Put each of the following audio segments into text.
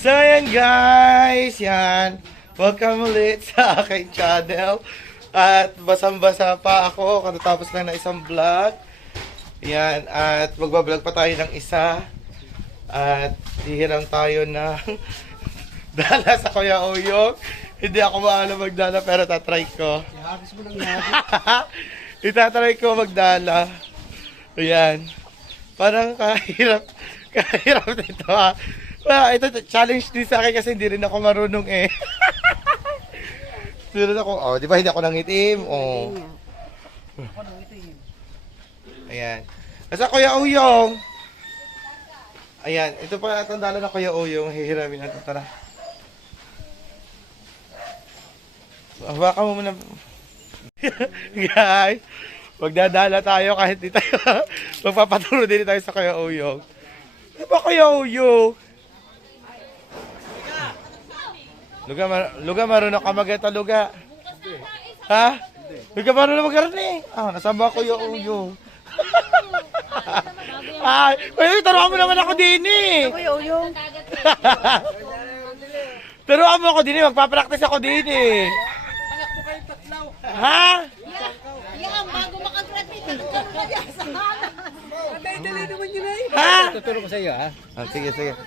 So ayan guys, yan. Welcome ulit sa aking channel. At basang-basa pa ako katatapos lang ng isang vlog. Yan, at magbablog pa tayo ng isa. At hihiram tayo ng dala sa Kuya Uyong. Hindi ako maalam magdala pero tatry ko. Itatry ko magdala. Ayan. Parang kahirap nito ah. Well, ito challenge din sa akin kasi hindi rin ako marunong eh. Hindi rin ako, oh, di ba hindi ako nangitim? Oh. Ayan. Asa Kuya Uyong? Ayan, ito pa itong dala na Kuya Uyong. Hihiramin natin, tara. Hawakan mo muna. Guys, magdadala tayo kahit di tayo. Magpapaturo din tayo sa Kuya Uyong. Ano ba Kuya Uyong? Luga marunong ka mageta luga. Ha? Luga marunong magarni. Ah, nasamba Kuya Uyong. Ay, taruan mo naman ako din eh. Kuya Uyong. Taruan mo ako din eh, magpapractice ako din eh. Ha? Yan, bago makagraduate. Dali naman yun ay. Ha? Tuturo ko sa iyo, ha? Ah, sige, sige.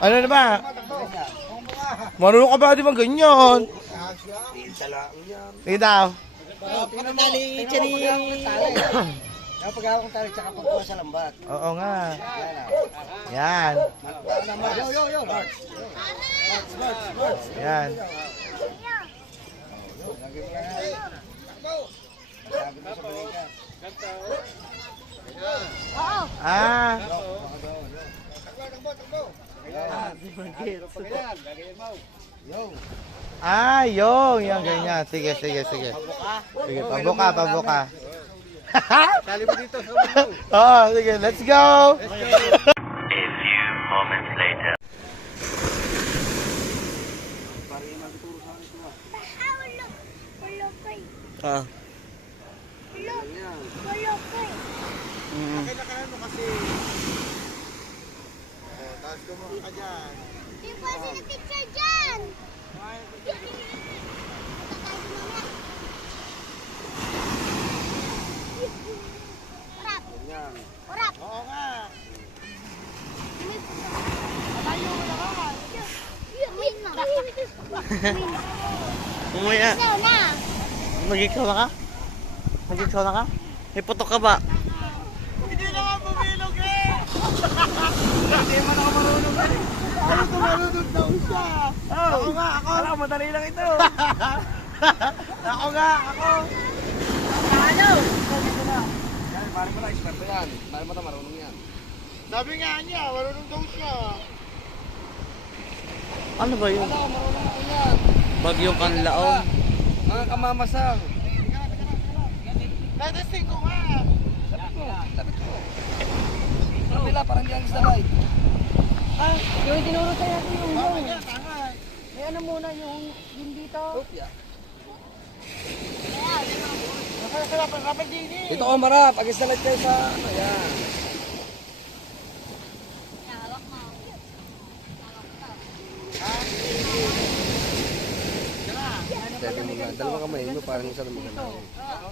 Ano na ba? Marunong ka ba di ba ganyan? Sige daw. Pinatali siya ni... Kapag ako kong tarik, tsaka pagkuha sa lambat. Oo nga. Yan. Yo. Yan. Ah. Ah, yung ganyan. Sige. Sige, pabuka. Tali mo dito. Oh, sige, let's go. A few moments later. Ah. Kailangan mo kasi. Oh, tapos gumawa ka dyan. Di ba sila picture dyan? Urap. Yan. Urap. Oo nga. Win mo. Umaya. Ikaw na. Mag-ikaw na ka? Mag-ikaw na ka? May putok ka ba? Hindi naman bumilog eh. Hindi man ako marunong eh. Ano ito marunong daw siya? Ako nga, ako. Alam, madali lang ito. Ako. Ano? Yan, pare mo na, eksperto yan. Pare mo na, marunong yan. Sabi nga niya, marunong daw siya. Ano ba yun? Ano, marunong ako yan. Bagyong kanlaon. Mga kamamasang. Natesting ko nga. Lapit ko. Kapila, parang di ang isda light. Yung tinuro sa'yo natin yung Oo, yung. yan, tama. May ano muna yung dito. Opya. Dito ko marap, pag isda light kayo sa ano, yan. Pwede mo nga, dalawa kamay mo, parang isa lang maganda. Oo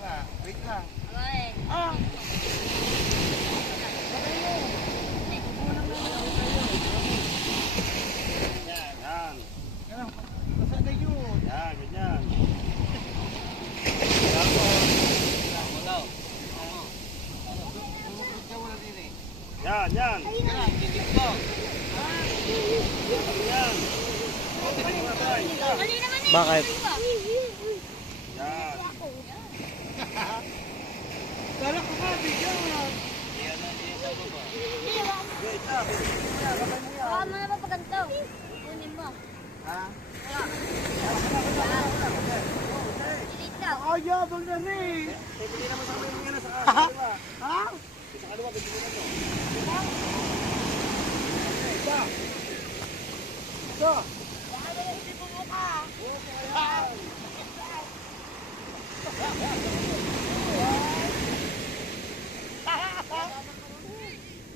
nga, wait lang. Yan. Saan na yun? Yan, ganyan. Yan. Yan. Bakit? Yan. Baka mo na pa paganto. Kunin mo. Delete daw. Ayabang na rin. Pwede naman sa kamay mo yan sa kaliwa. Ha? Sa kaliwa, pwede mo na to. Ito. Hindi po mukha.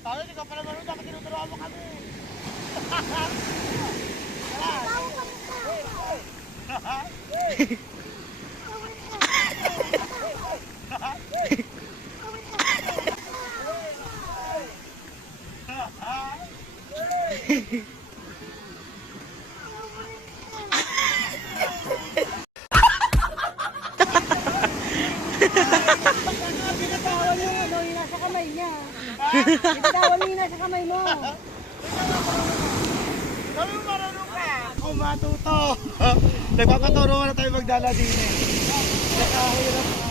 Paano, hindi ka pala marunong, dapat tinuturuan mo kami. Binitawan mo ano, yung nasa kamay niya. Binitawan mo yung nasa kamay mo. Sabi mo marunong ka. Ako matuto. Nagpapaturo mo na tayo magdala din eh. Nakahirap ka.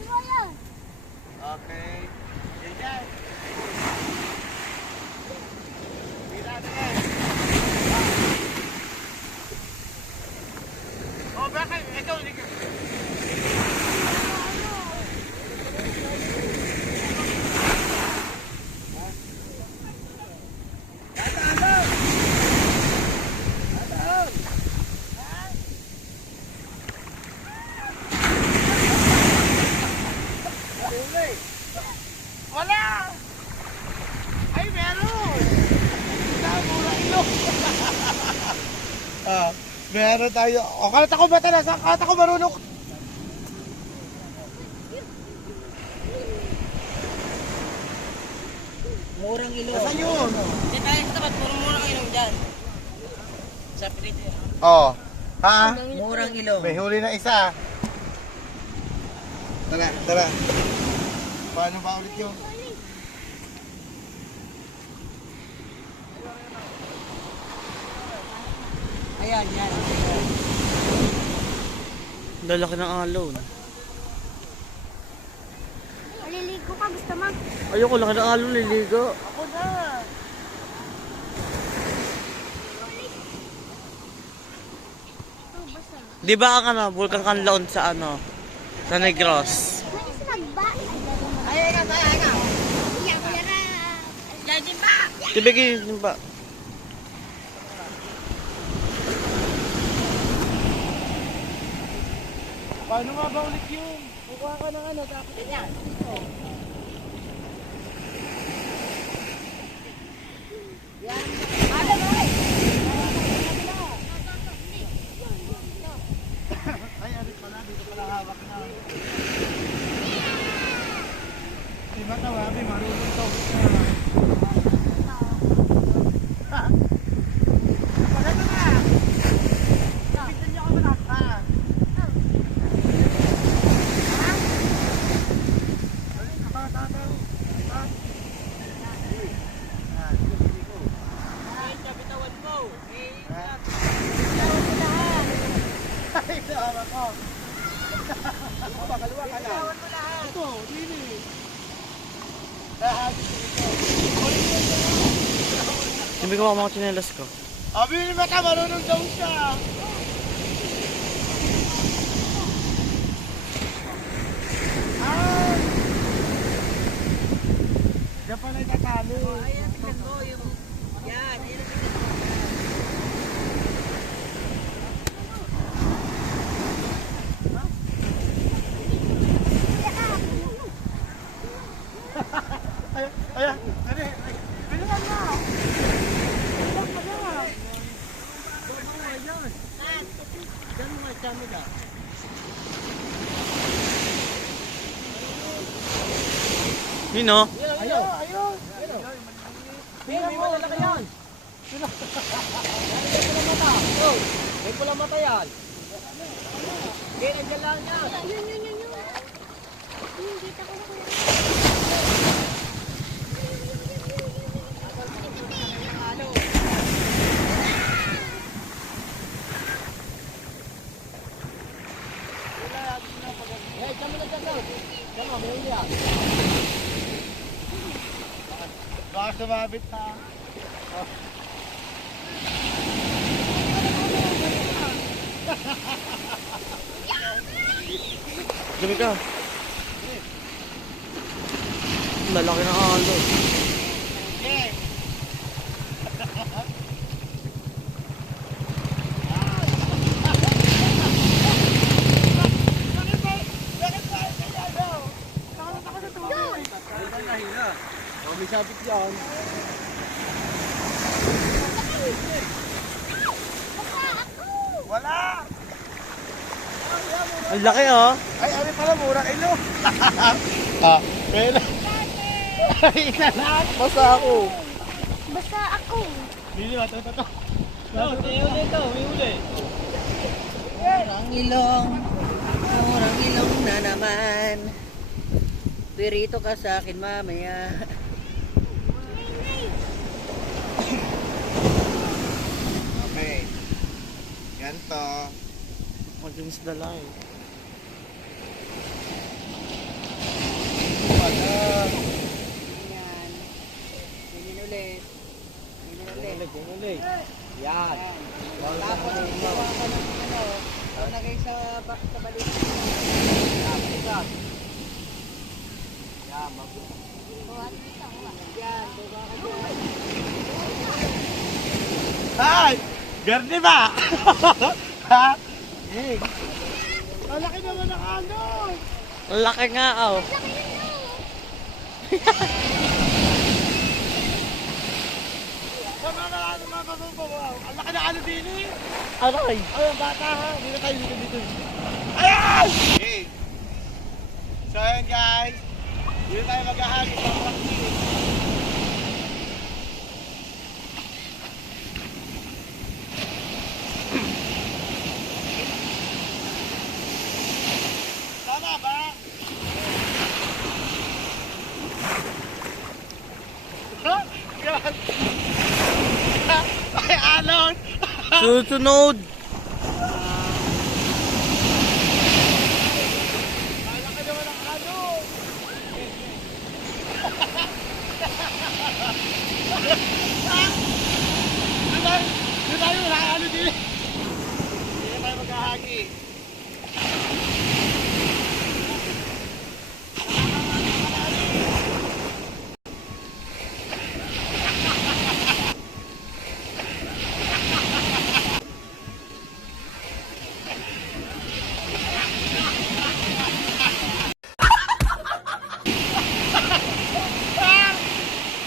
Di ba yan? Okay. Yan. Mira na yan. Oh, bakit? Ikaw, ikaw. Wala! Ay, meron! Mura ilok! Meron tayo. O, kalat ako matalas. Kalat ako marunong. Murang ilo. Saan yun? Hindi tayo sa tapat, murang ilong dyan. Sa pilito. Oh. Ha? Murang ilong. May huli na isa. Tara, tara. Paano ba ulit yun? Ayan, yan. Lalaki ng alaw. Maliligo ka, gusto mo? Ayoko, laki ng alaw, liligo. Ako na. Oh, basta. Di ba ang ano, Vulcan Canlaon sa ano? Sa Negros. May sinagba. Ay, nga. Iya, kuya na. Daddy ba? Tibigin din ba? Paano nga ba ulit yun? Kukuha ka ng ano, tapos yan. Yan. Ada mo eh. Ay, arit pala. Dito pala hawak na. Si Matawabi, marunong daw. Maganda na. Tignan niyo ako na. Ay, hawak ko. Pakaluwa ka na. Ito, dini. Tibigin ko mga tsinelas ko. Abi ni Mata, marunong daw siya. Ah! Diyan pala itatali. Ayan, tignan mo yung... Yan, yan. Ayan, ayan. Dali. Bilangan mo. Bilang ka na. Diyan mo, diyan mo na. Yun o. Ayun, ayun. May malala ka yan. May pulang mata. Oh, may pulang mata yan. Okay, nandiyan lang yan. Yun. Kita ko kuya. Eh, diyan mo na dyan daw. Diyan mo, may huli yan. Baka sumabit ha. Dumi ka. Lalaki ng alon. Oh, may sabit dyan. Wala! Ang laki oh. Ay, ano pala, mura ilo. Kaya ay, inanak. Basta ako. Basta ako. Bili ba? Ito. May uli ito, may uli. Murang ilong na naman. Pirito ka sa akin mamaya. Okay. Ganto. Maginis dala eh. Ayan. Tingin ulit. Tingin ulit. May uli. Yan. Tapos, gawa ka ng ano, lagay sa balik. Yan, Yan, gawa ka dyan. Ay! Garni ba? Ha? Eh. Ang laki naman ng alon. Ang laki nga oh. Ang laki ng alon din eh. Aray! Ay, ang bata ha. Hindi na tayo dito. Ayan! Okay. So ayan guys. Dito tayo maghahagis ng practice. Tama ba? Ha? Yan. Ay, alon! Susunod! Malaki naman ang alon! Doon tayo, nakakalo din. Hindi na tayo maghahagi.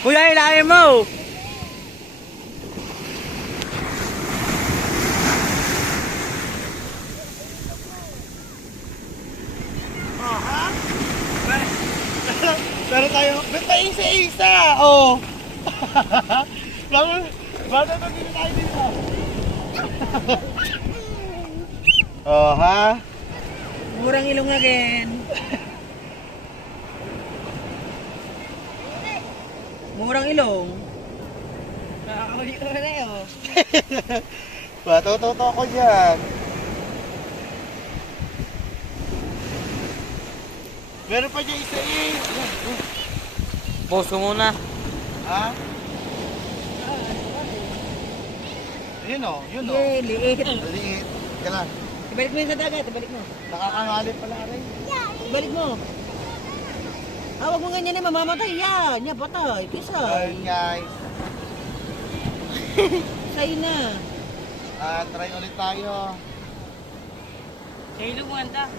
Kuya, ilahin mo! Pero tayo, ba't pa isa-isa? Oh! Bakit ba dito tayo dito? Oh, ha? Murang ilong again. Murang ilong. Nakakahuli ko na yun. Batututo ako dyan. Meron pa dyan isa eh. Pause ko muna. Ha? Yun o, yun o. Yay, liit. Maliit. Ka lang. Ibalik mo yun sa dagat, ibalik mo. Nakakangalip pala rin. Ibalik mo. Ah, wag mo ganyan na mamamatay yan. Yan, patay. Kisay. Ayun guys. Kisay na. Try ulit tayo. Sa ilong mo, anda.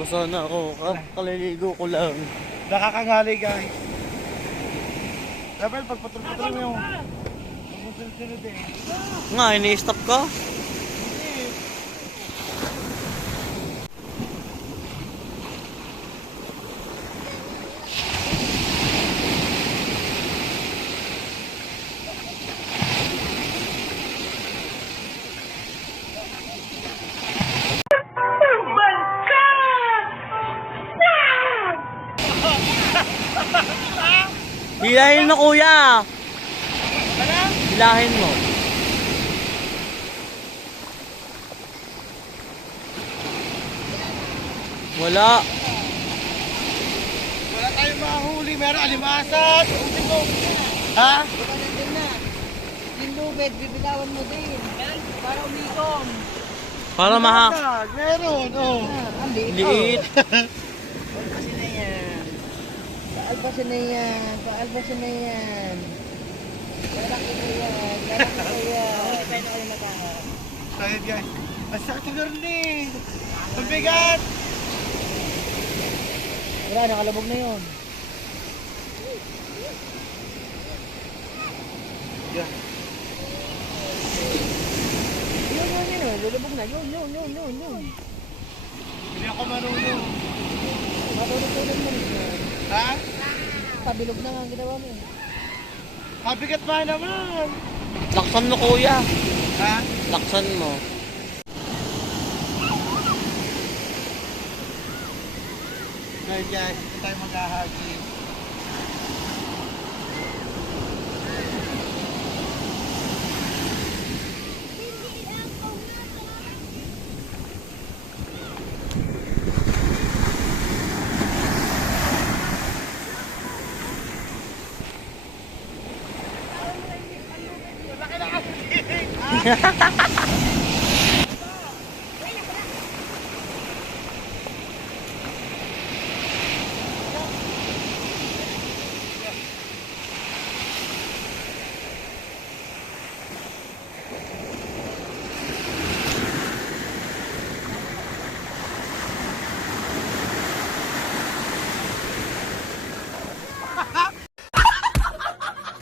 Basta na ako. Kaliligo ko lang. Nakakangali guys. Dapat pagpatulog-patulog mo yung pagpatulog eh. Nga, ini-stop ko. Hilahin mo kuya. Hilahin mo. Wala. Wala tayong mahuli. Meron alimasag. Ulit mo. Ha? Diba nandun na? Yung lubed, bibitawan mo din. Para umikom. Para maha... Alimasag. Meron. Oh. Ang liit. Liit. Paalbasin na yan. Paalbasin na yan. Paalbasin na yan. Lalaki na yan. Lalaki na yan. Pwede ka rin natahan. So yun guys. Ang sakit ng garni. Ang bigat. Wala, nakalabog na yun. Yeah. Yun. Lulubog na. Yun. Hindi ako marunong. Matulog-tulog mo rin. Ha? Pabilog na nga ang ginawa mo. Mabigat pa naman. Laksan mo kuya. Ha? Laksan mo. So yun guys. Hindi tayo maghahagi.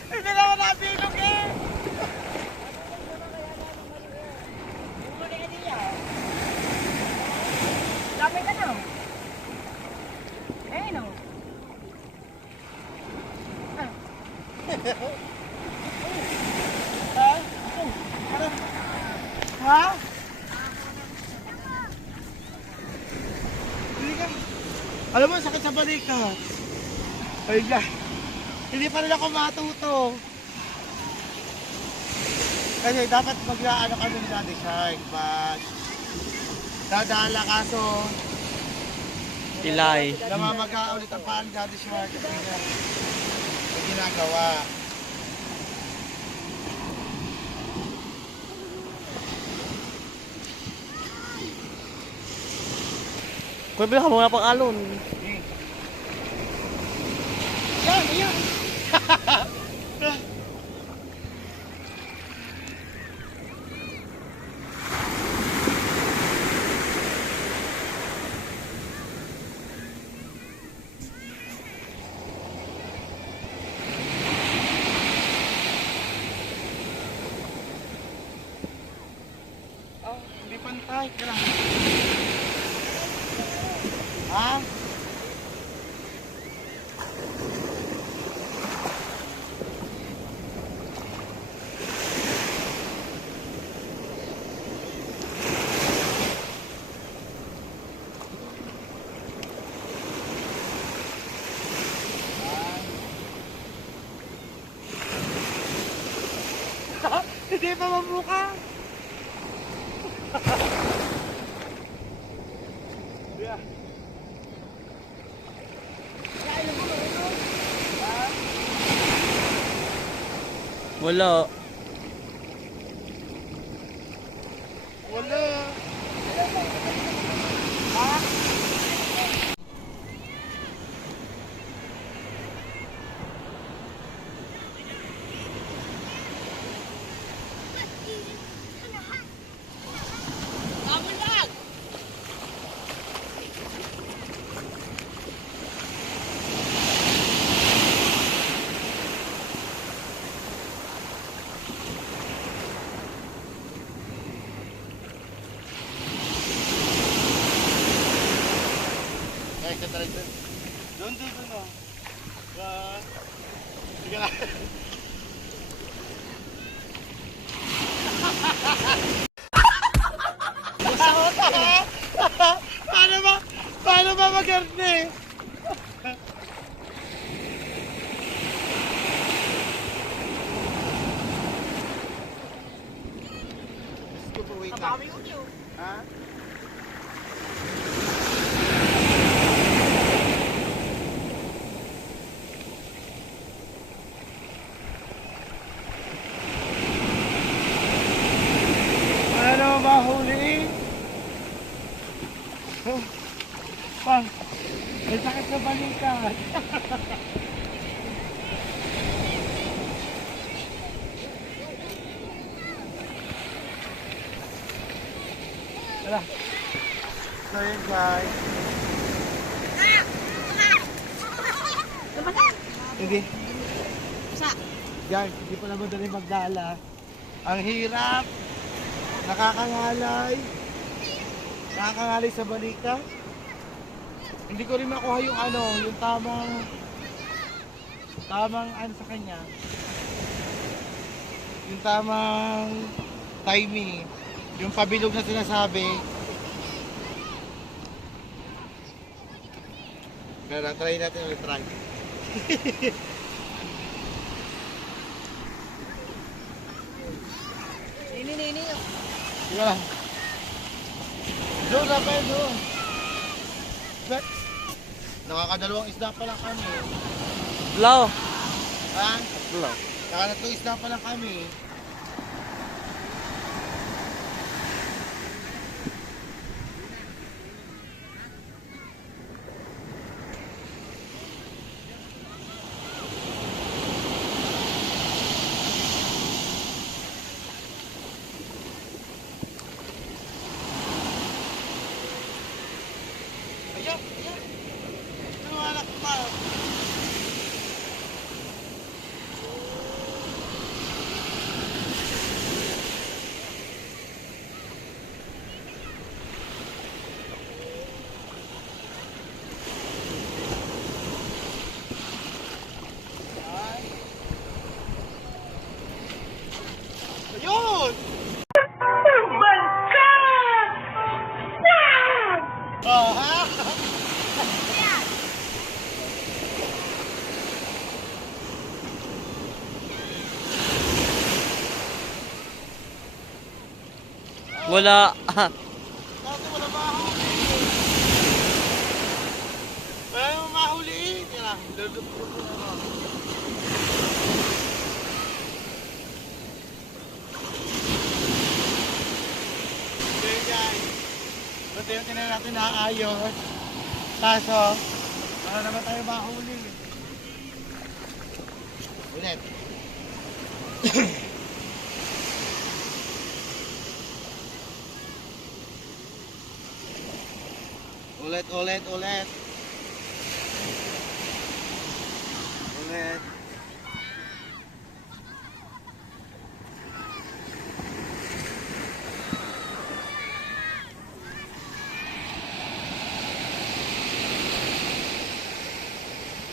Hindi naman nabilog eh. Lapit ka na. Eh, no. Ha? Hindi ka. Alam mo, sakit sa balikat. Ay, guys. Hindi pa rin ako matuto. Kasi dapat mag-aano kami ni Daddy Shark. But, dadala kaso, Tilay. namamaga ulit ang paan ni Daddy Shark. Kasi nga, may ginagawa. Kuya, bilhan ka muna pang alon. Yan! Oh, hindi pantay. Kailangan. Ha? Hindi pa mabuka. Yeah. Wala. Wala. Doon. Oh. Sige na. Paano ba mag-garne? Gusto ko wait lang. Ha? lahat. Tara. So yun guys. Hindi. Guys, hindi pala madali magdala. Ang hirap. Nakakangalay. Nakakangalay sa balika. Hindi ko rin makuha yung ano, yung tamang ano sa kanya. Yung tamang timing. Yung pabilog na sinasabi. Kaya try natin ulit try. Nini. Sige lang. Doon na pa doon. Bet. Nakakadalawang isda pa lang kami. Blow. Ha? Blow. Nakakatatlong isda pa lang kami. Ayan. Ano anak pa? Ayun! Oh my God! Oh, ha? Wala. Dati wala mahuli. Wala namang mahuli. Yan lang. Lulupot ko na. Okay guys. Buti yung tinan natin nakaayos. Kaso, wala naman tayo mahuli. Ulit. Ulit. Ulit.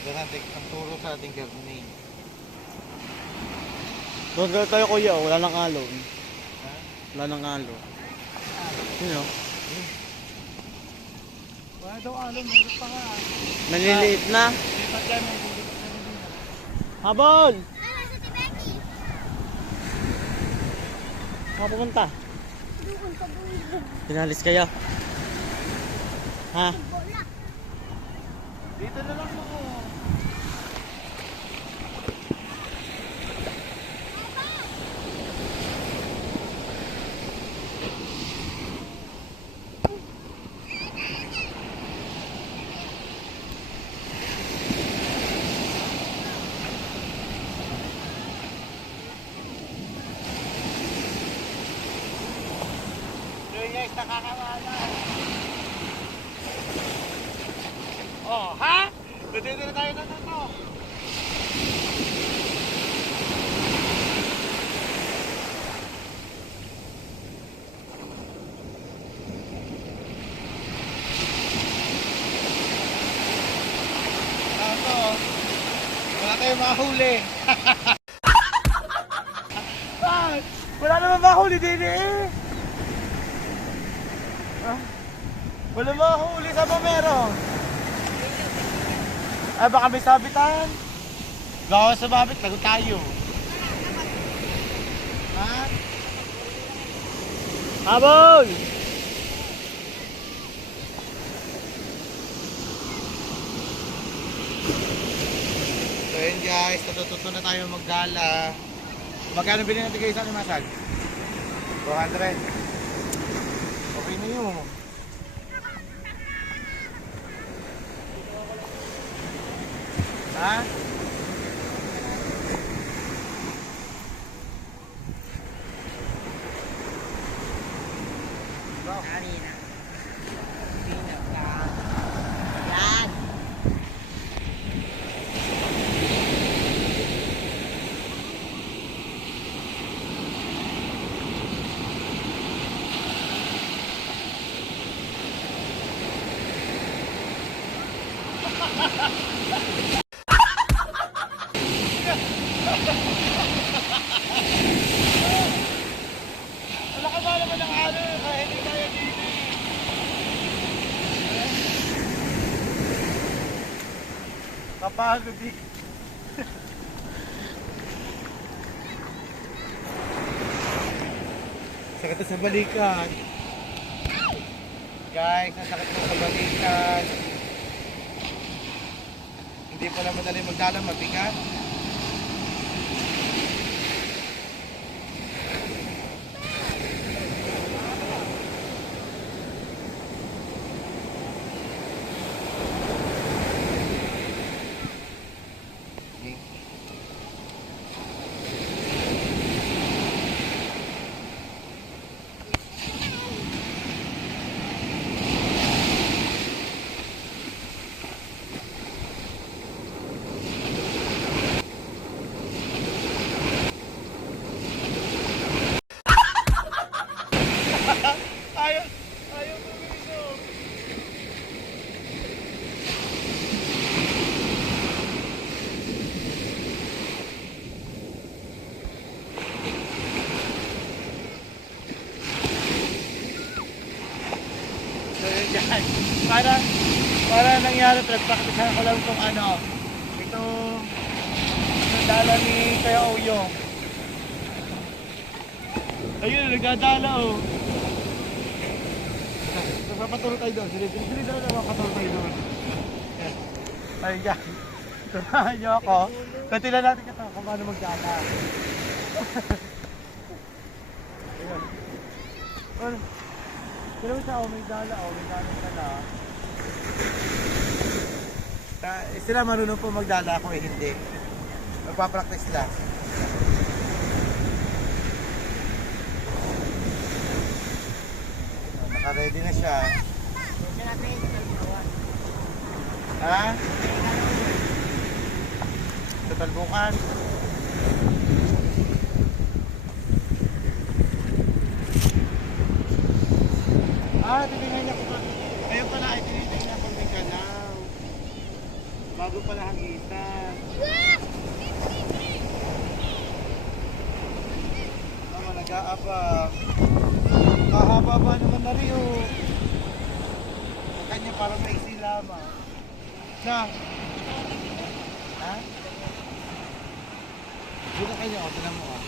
Doon natin ang turo sa ating gardening. Doon tayo kuya, wala nang alo. Wala nang alo. Sino? Wala daw alam, meron pa nga. Maliliit na. Lipat yan, may lipat na rin. Habol! Ano sa Tibeti? Saan pumunta? Doon sa buwig. Pinalis kayo. Ha? Bola. Dito na lang ako. So guys, nakakawala. Oh, ha? Dito na tayo na to. Wala tayong mahuli. Wala naman mahuli din eh. Wala mahuli sa ba meron? Ay baka may sabitan. Baka sa babit, lagot tayo. Ha? Habol! So yun guys, natututo na tayo magdala. Magkano bilhin natin kayo sa limasag? 200. Okay na yun. Ha? Kanina. Pinaka. Yan. Wala ka ba naman ng ano, kaya hindi tayo dito. Kapagod eh. Sakit na sa balikan. Guys, nasakit na sa balikan. Hindi pala madali magdala, mabigat. Ayaw puminom. So yun guys, para nangyari, pinagpraktisan ko lang itong ano, itong dala ni Kuya Oyong. Ayun, nagdadala oh. Magpapaturo tayo doon. Sili daw na magpapaturo tayo doon. Yan. Ayun guys. Samahan niyo ako. Katilan natin ito kung paano magdala. Ayun. Ano? Sila mo siya, may dala. May dala ka na. Sila marunong po magdala, ako eh hindi. Magpapractice lang. Naka-ready na siya. Ha? Tatalbukan. Titignan niya kung ayun pala ay tinitignan niya pag may kanaw. Bago pala hagitan. Tama, nag-aabang. Kahaba ba naman na rin oh. Ang kanya parang maiksi lamang. Na? Ha? Dito kayo, tinan mo ah.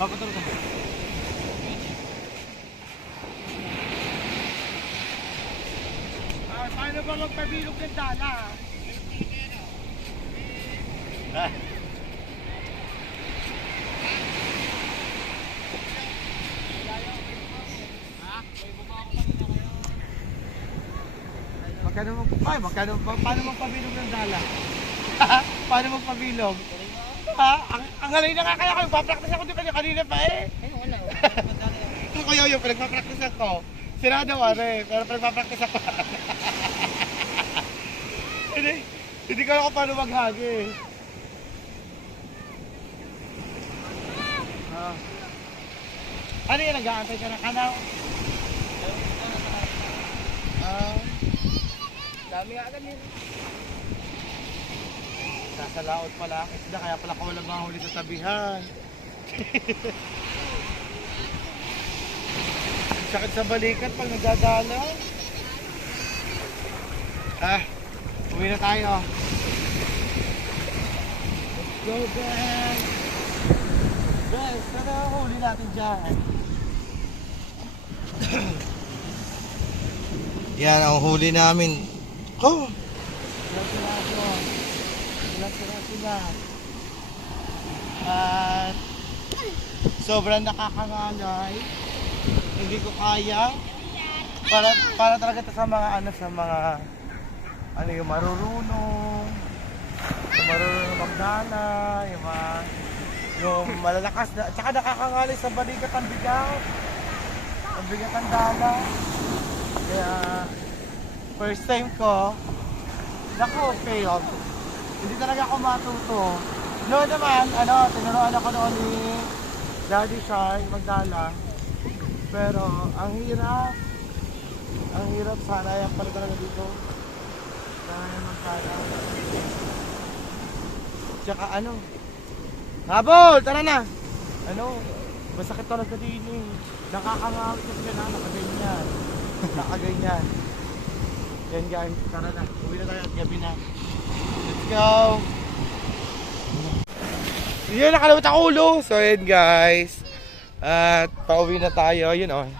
Papaturo ka. Paano ba magpabilog ng dala? Paano magpabilog ng dala? Paano magpabilog? Ha? Ang galing na nga kaya ko, nagpa-practice ako din kanina pa eh. Ito kayo yung pinagpa-practice ako. Sirado ka rin, pero pinagpa-practice ako. Hindi ko alam kung paano maghagi. Ano yan, nag-aantay ka ng kanaw? Dami nga agad nito. Sasalaot pala ang isda, kaya pala ko walang mahuli sa tabihan. Sakit sa balikat pag nagdadala. Uwi na tayo. Let's go guys. Guys, sana huli natin dyan. Yan ang huli namin. Oh! Ilang piraso lang. At Sobrang nakakangalay. Hindi ko kaya. Para talaga to sa mga yung marurunong. Yung marunong magdala, yung malalakas na, tsaka nakakangalay sa balikat ang bigat. Ang bigat ang dala. Kaya, first time ko, naku, fail. Hindi talaga ako matuto. Noon naman, tinuruan ako noon ni Daddy Shy magdala. Pero, ang hirap. Ang hirap, sana yan pala talaga dito. Sana magdala. Tsaka habol! Tara na! Masakit talaga din eh. Nakakangawit kasi ka na, nakaganyan. Nakaganyan. Yan guys, tara na. Uwi na tayo at gabi na. Let's go! Yun, nakalawit ang ulo. So yun guys. At pauwi na tayo. Yun oh.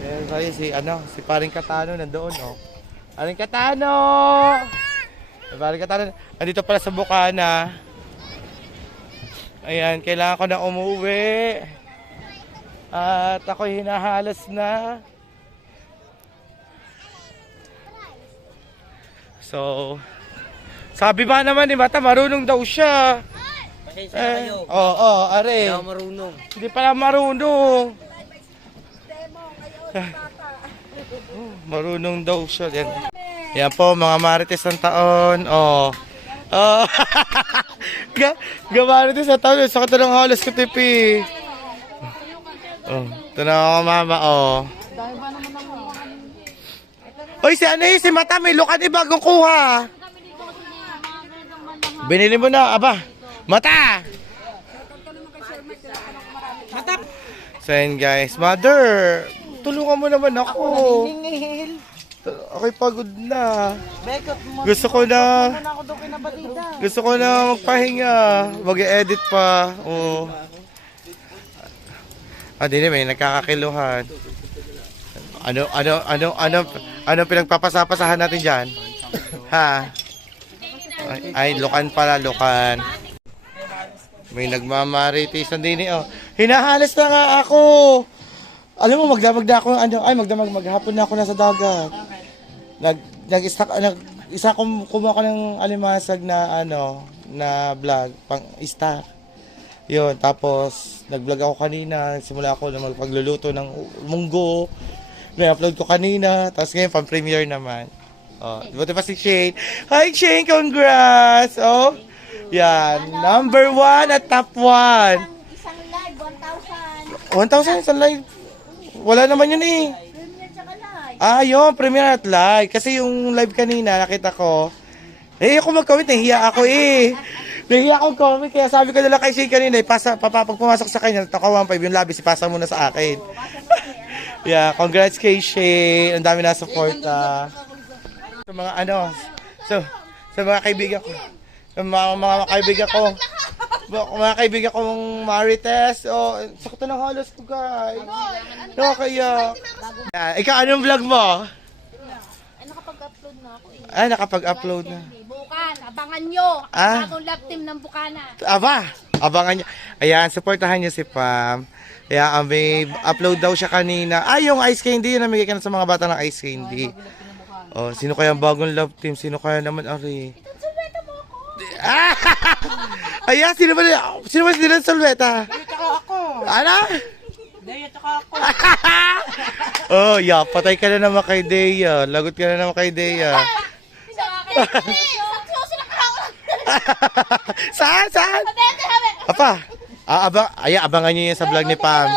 Yan tayo si Paring Katano nandoon oh. Paring Katano! Paring Katano. Andito pala sa Bukana. Ayan, kailangan ko na umuwi. At ako'y hinahalas na. So, sabi ba naman ni Mata, marunong daw siya. Pasensya na kayo. Oo, are. Hindi ako marunong. Hindi pala marunong. Marunong daw siya. Yan po, mga marites ng taon. Oh. Gamarites ng taon. Sa kato ng halos ko, tipi. Oh, ito na ako, mama. Oh. Uy, si Mata, may lukan bagong kuha. Binili mo na, aba. Mata! So yun guys, Mother, tulungan mo naman ako. Ako'y pagod na. Gusto ko na magpahinga. Mag-edit pa. Oh. Hindi may nagkakakiluhan. Ano pinagpapasapasahan natin dyan? Ha? Ay, lukan pala, lukan. May nagmamaritisan din oh. Hinahalas na nga ako. Alam mo, magdamag na ako, maghapon na ako nasa dagat. Isa kumuha ko ng alimasag na, na vlog, pang stock. Yun, tapos, nag-vlog ako kanina, nagsimula ako na magpagluluto ng munggo. May upload ko kanina, tapos ngayon, pang-premiere naman. Oh, buti pa si Shane. Hi Shane, congrats! Oh, yan, number 1 at top 1. Isang live, 1,000. 1,000 isang live. Wala naman yun eh. Premiere tsaka live. Yun, premiere at live. Kasi yung live kanina, nakita ko. Ako mag-comment, nahihiya ako eh. Nahihiya akong comment, kaya sabi ko nila kay Shane kanina, pag pumasok sa kanya, taka 1.5 yung labis, ipasa muna sa akin. Yeah, congrats kay Shane. Ang dami na support sa mga sa mga kaibigan ko. Sa mga kaibigan kong Marites. Sakto ng halos ko, guys. Kaya. Ikaw, anong vlog mo? Nakapag-upload na ako eh. Nakapag-upload na. Bukan, abangan nyo. Ang bagong love team ng Bukana. Abangan niyo. Ayan, supportahan niyo si Pam. Ayan, may upload daw siya kanina. Yung ice candy, yun namigay ka na sa mga bata ng ice candy. Sino kaya ang bagong love team? Sino kaya naman, Ari? Sulweta mo ako. Ayan, sino ba nila Solweta? Ako. Ano? Daya tsaka ako. Patay ka na naman kay Dea. Lagot ka na naman kay Dea. Saan? Abangan niyo yun sa vlog ni Pam.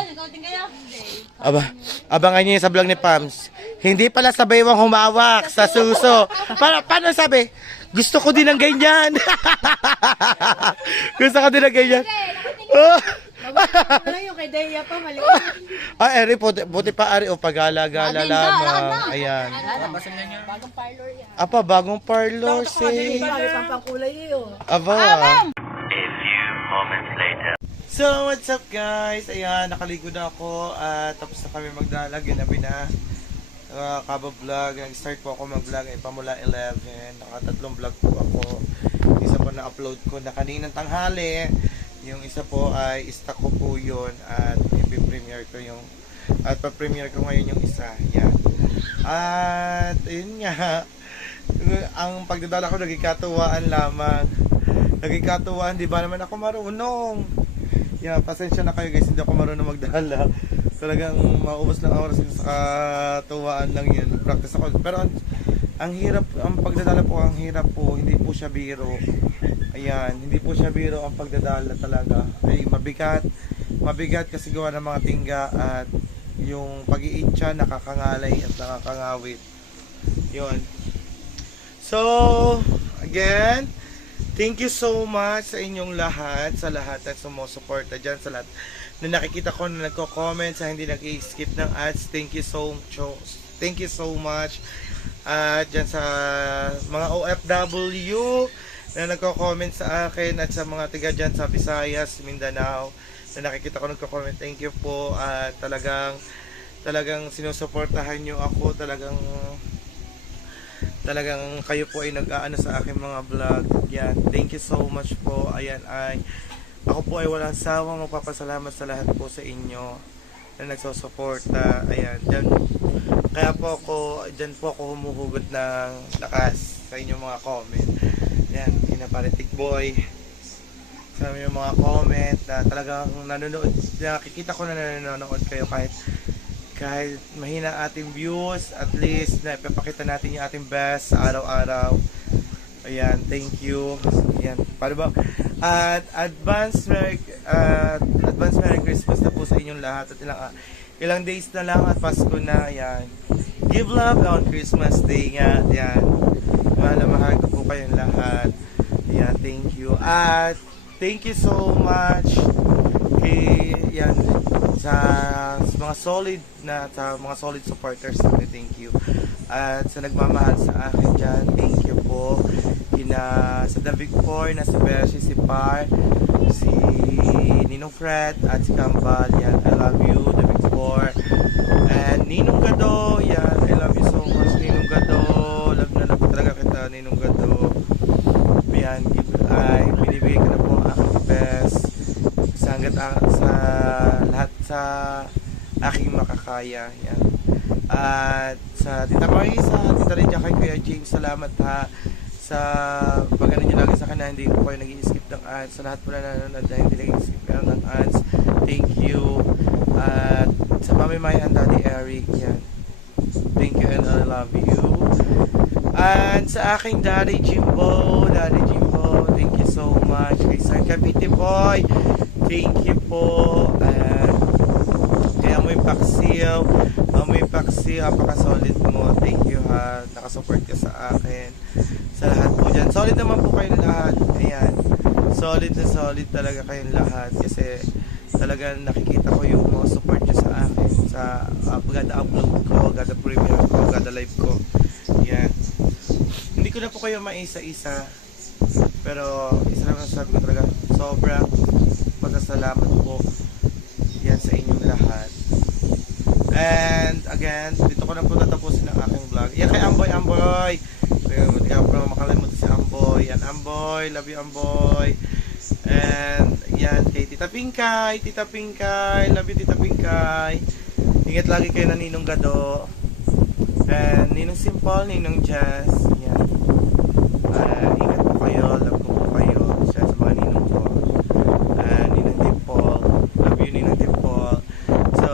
Abangan niyo yun sa vlog ni Pams. Hindi pala sabay mong humawak sa suso. Paano sabi? Gusto ko din ng ganyan. Gusto ko din ng ganyan. Wala yung kay Deya pa, maliit. Eri, buti pa Ari, pagala-gala lamang. Ayan. Bagong parlor yan. Bagong parlor, say. Bagay pang pangkulay yun. A few moments later. So, what's up guys? Ayan, nakaligo na ako at tapos na kami magdalag. Ginabi na. Kaba-vlog. Nag-start po ako mag-vlog pamula 11. Nakatatlong vlog po ako. Isa pa na-upload ko na kaninang tanghali. Yung isa po ay stock ko po yun at i-premiere ko yung at pa-premiere ko ngayon yung isa. Yan. At yun nga, ang pagdadala ko naging katuwaan lamang. Naging katuwaan, di ba naman ako marunong. Yan, pasensya na kayo guys, hindi ako marunong magdala. Talagang maubos ng oras sa katuwaan lang yun. Practice ako. Pero ang hirap, ang pagdadala po, ang hirap po, hindi po siya biro. Ayan, hindi po siya biro ang pagdadala talaga. Ay mabigat. Mabigat kasi gawa ng mga tingga at yung pag-iitsa nakakangalay at nakakangawit. Yun. So, again, thank you so much sa inyong lahat, sa lahat na sumusuporta dyan, sa lahat na nakikita ko na nagko-comment, sa hindi nag-skip ng ads. Thank you so much. At dyan sa mga OFW na nagko-comment sa akin at sa mga tiga dyan sa Visayas, Mindanao na nakikita ko nagko-comment, thank you po. At talagang sinusuportahan nyo ako, talagang kayo po ay nag-aano sa aking mga vlog. Yan, thank you so much po. Ayan, ako po ay walang sawang magpapasalamat sa lahat po sa inyo na nagsusuporta. Ayan, kaya po ako humuhugot ng lakas sa inyong mga comment. Yan, Pinaparitik Boy, sa yung mga comment na talagang nanonood, nakikita ko na nanonood kayo kahit mahina ating views, at least na ipapakita natin yung ating best sa araw-araw. Ayan, thank you. Ayan, paano ba? At advance Merry Christmas na po sa inyong lahat. At ilang days na lang at Pasko na. Ayan, give love on Christmas Day nga. Ayan, mahal na mahal ko po kayong lahat. Ayan, thank you. At thank you so much sa mga solid supporters natin. Thank you. At sa nagmamahal sa akin dyan, thank you po. Sa The Big Four na si Beshi, si Par, si Ninong Fred at si Kambal. Yan, I love you, The Big Four. And Ninong Gado, yan, I love you so much, Ninong Gado. Love na love talaga kita, Ninong Gado. Yan, binibigay ko na po ang aking best sa lahat sa aking makakaya. Yan. At sa Tita Marisa, Tita Redia, kay Kuya James, salamat ha sa pag-ano nyo lagi sa akin na hindi po kayo nag-i-skip ng ads. Sa lahat po na nanonood na hindi nag-i-skip ng ads, thank you. At sa Mami Maya and Daddy Eric, yan, thank you and I love you. And sa aking Daddy Jimbo, thank you so much. Kay Sir Cavite Boy, thank you po. And kay Amoy Paksiw, apaka-solid mo. Thank you ha, nakasupport ka sa akin. Sa lahat po dyan, solid naman po kayo lahat. Ayan, solid na solid talaga kayong lahat. Kasi talagang nakikita ko yung mga support nyo sa akin, sa gada upload ko, gada premiere ko, gada live ko. Ayan, hindi ko na po kayo maisa-isa, pero isa lang sabi ko talaga, sobrang pagkasalamat po yan sa inyong lahat. And again, dito ko na po tatapusin ang aking vlog. Yan kay Amboy. Hindi ako pa makalimutan si Amboy. Yan, Amboy, love you Amboy. And yan kay Tita Pinkay, love you Tita Pinkay. Ingat lagi kayo na Ninong Gado. And Ninong Simple, Ninong Jazz. Yan, ingat po kayo, love ko po kayo. Siya sa mga ninong ko. Ninong Dimple, love you Ninong Dimple. So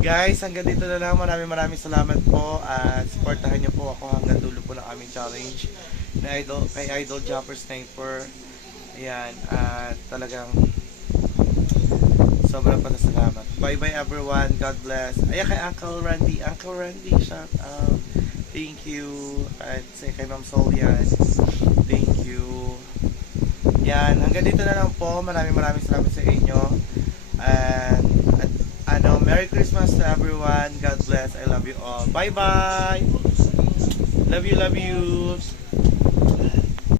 guys, hanggang dito na lang. Maraming salamat po. At supportahan niyo po ako hanggang dulo po ng aming challenge na kay Idol Jumper Sniper. Ayan, at talagang sobrang pasasalamat. Bye bye everyone, God bless. Ayan kay Uncle Randy, shout out, thank you. At say kay Ma'am Solian, thank you. Yan, hanggang dito na lang po. Maraming salamat sa inyo. And Merry Christmas to everyone. God bless. I love you all. Bye bye. Love you.